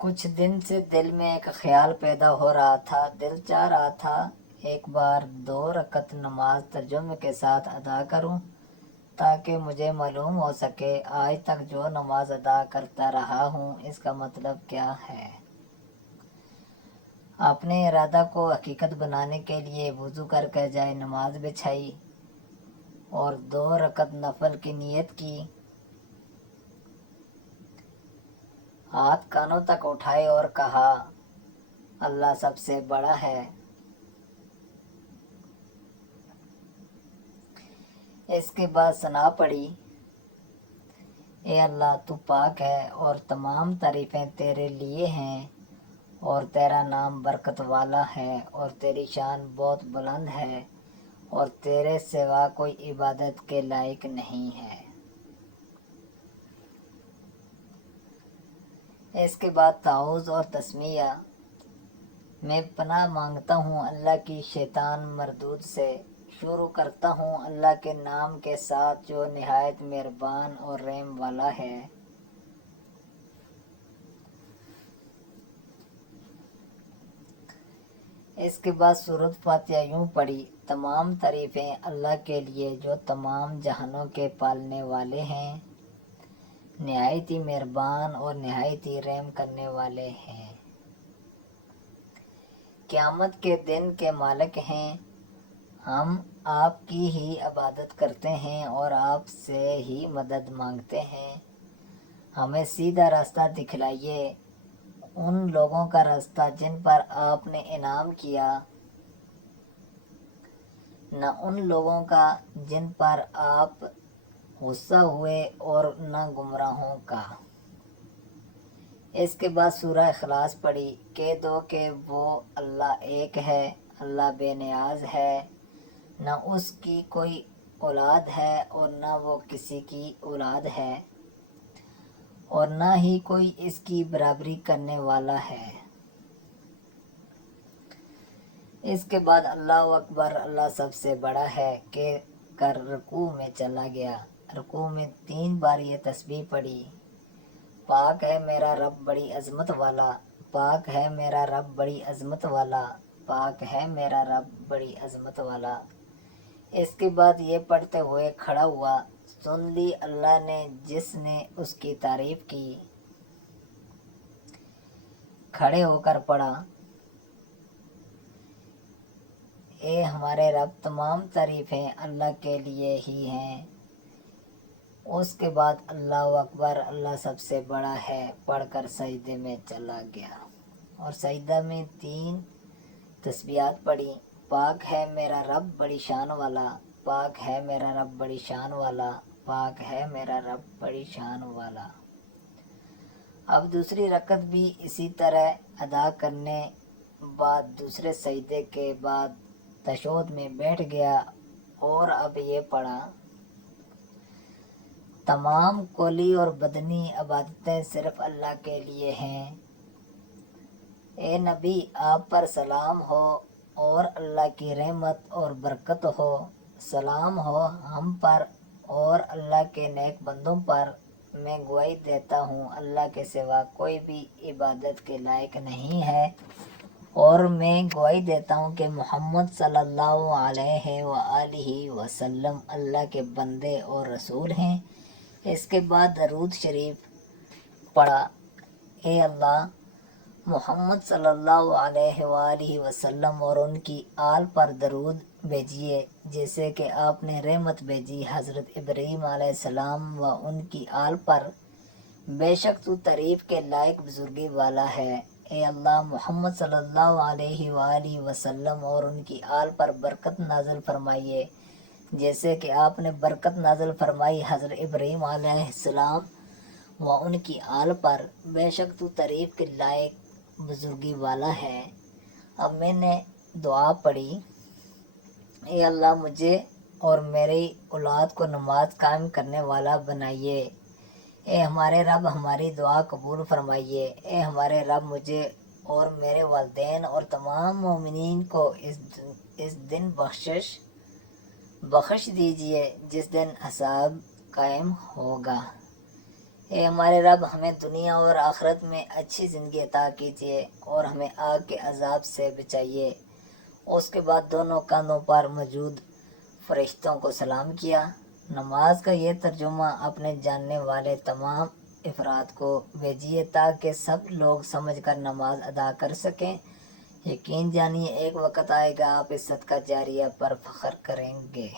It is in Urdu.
کچھ دن سے دل میں ایک خیال پیدا ہو رہا تھا، دل چاہ رہا تھا ایک بار 2 رکعت نماز ترجمے کے ساتھ ادا کروں تاکہ مجھے معلوم ہو سکے آج تک جو نماز ادا کرتا رہا ہوں اس کا مطلب کیا ہے۔ اپنے ارادہ کو حقیقت بنانے کے لیے وضو کر کے جائے نماز بچھائی اور 2 رکعت نفل کی نیت کی۔ ہاتھ کانوں تک اٹھائے اور کہا اللہ سب سے بڑا ہے۔ اس کے بعد ثنا پڑھی، اے اللہ تو پاک ہے اور تمام تعریفیں تیرے لیے ہیں اور تیرا نام برکت والا ہے اور تیری شان بہت بلند ہے اور تیرے سوا کوئی عبادت کے لائق نہیں ہے۔ اس کے بعد تعوذ اور تسمیہ، میں پناہ مانگتا ہوں اللہ کی شیطان مردود سے۔ شروع کرتا ہوں اللہ کے نام کے ساتھ جو نہایت مہربان اور رحم والا ہے۔ اس کے بعد سورۃ فاتحہ یوں پڑھی، تمام تعریفیں اللہ کے لیے جو تمام جہانوں کے پالنے والے ہیں، نہایت ہی مہربان اور نہایت ہی رحم کرنے والے ہیں۔ قیامت کے دن کے مالک ہیں، ہم آپ کی ہی عبادت کرتے ہیں اور آپ سے ہی مدد مانگتے ہیں۔ ہمیں سیدھا راستہ دکھلائیے، ان لوگوں کا راستہ جن پر آپ نے انعام کیا، نہ ان لوگوں کا جن پر آپ غصہ ہوئے اور نہ گمراہوں کا۔ اس کے بعد سورہ اخلاص پڑھی، کہہ دو کہ وہ اللہ ایک ہے، اللہ بے نیاز ہے، نہ اس کی کوئی اولاد ہے اور نہ وہ کسی کی اولاد ہے اور نہ ہی کوئی اس کی برابری کرنے والا ہے۔ اس کے بعد اللہ اکبر، اللہ سب سے بڑا ہے کہہ کر رکوع میں چلا گیا۔ رکوع میں 3 بار یہ تسبیح پڑھی، پاک ہے میرا رب بڑی عظمت والا، پاک ہے میرا رب بڑی عظمت والا، پاک ہے میرا رب بڑی عظمت والا۔ اس کے بعد یہ پڑھتے ہوئے کھڑا ہوا، سن لی اللہ نے جس نے اس کی تعریف کی۔ کھڑے ہو کر پڑھا، اے ہمارے رب تمام تعریفیں اللہ کے لیے ہی ہیں۔ اس کے بعد اللہ اکبر، اللہ سب سے بڑا ہے پڑھ کر سجدے میں چلا گیا اور سجدہ میں 3 تسبیحات پڑھی، پاک ہے میرا رب بڑی شان والا، پاک ہے میرا رب بڑی شان والا، پاک ہے میرا رب بڑی شان والا۔ اب دوسری رکعت بھی اسی طرح ادا کرنے بعد دوسرے سجدے کے بعد تشہد میں بیٹھ گیا اور اب یہ پڑھا، تمام قولی اور بدنی عبادتیں صرف اللہ کے لیے ہیں۔ اے نبی آپ پر سلام ہو اور اللہ کی رحمت اور برکت ہو، سلام ہو ہم پر اور اللہ کے نیک بندوں پر۔ میں گواہی دیتا ہوں اللہ کے سوا کوئی بھی عبادت کے لائق نہیں ہے اور میں گواہی دیتا ہوں کہ محمد صلی اللہ علیہ وآلہ وسلم اللہ کے بندے اور رسول ہیں۔ اس کے بعد درود شریف پڑھا، اے اللہ محمد صلی اللہ علیہ وآلہ وسلم اور ان کی آل پر درود بھیجیے جیسے کہ آپ نے رحمت بھیجی حضرت ابراہیم علیہ السلام و ان کی آل پر، بے شک تو تعریف کے لائق بزرگی والا ہے۔ اے اللہ محمد صلی اللہ علیہ وآلہ وسلم اور ان کی آل پر برکت نازل فرمائیے جیسے کہ آپ نے برکت نازل فرمائی حضرت ابراہیم علیہ السلام و ان کی آل پر، بے شک تو تعریف کے لائق بزرگی والا ہے۔ اب میں نے دعا پڑھی، اے اللہ مجھے اور میری اولاد کو نماز قائم کرنے والا بنائیے۔ اے ہمارے رب ہماری دعا قبول فرمائیے۔ اے ہمارے رب مجھے اور میرے والدین اور تمام مومنین کو اس دن بخش دیجیے جس دن حساب قائم ہوگا۔ اے ہمارے رب، ہمیں دنیا اور آخرت میں اچھی زندگی عطا کیجیے اور ہمیں آگ کے عذاب سے بچائیے۔ اس کے بعد دونوں کاندھوں پر موجود فرشتوں کو سلام کیا۔ نماز کا یہ ترجمہ اپنے جاننے والے تمام افراد کو بھیجیے تاکہ سب لوگ سمجھ کر نماز ادا کر سکیں۔ یقین جانیے ایک وقت آئے گا آپ اس صدقہ جاریہ پر فخر کریں گے۔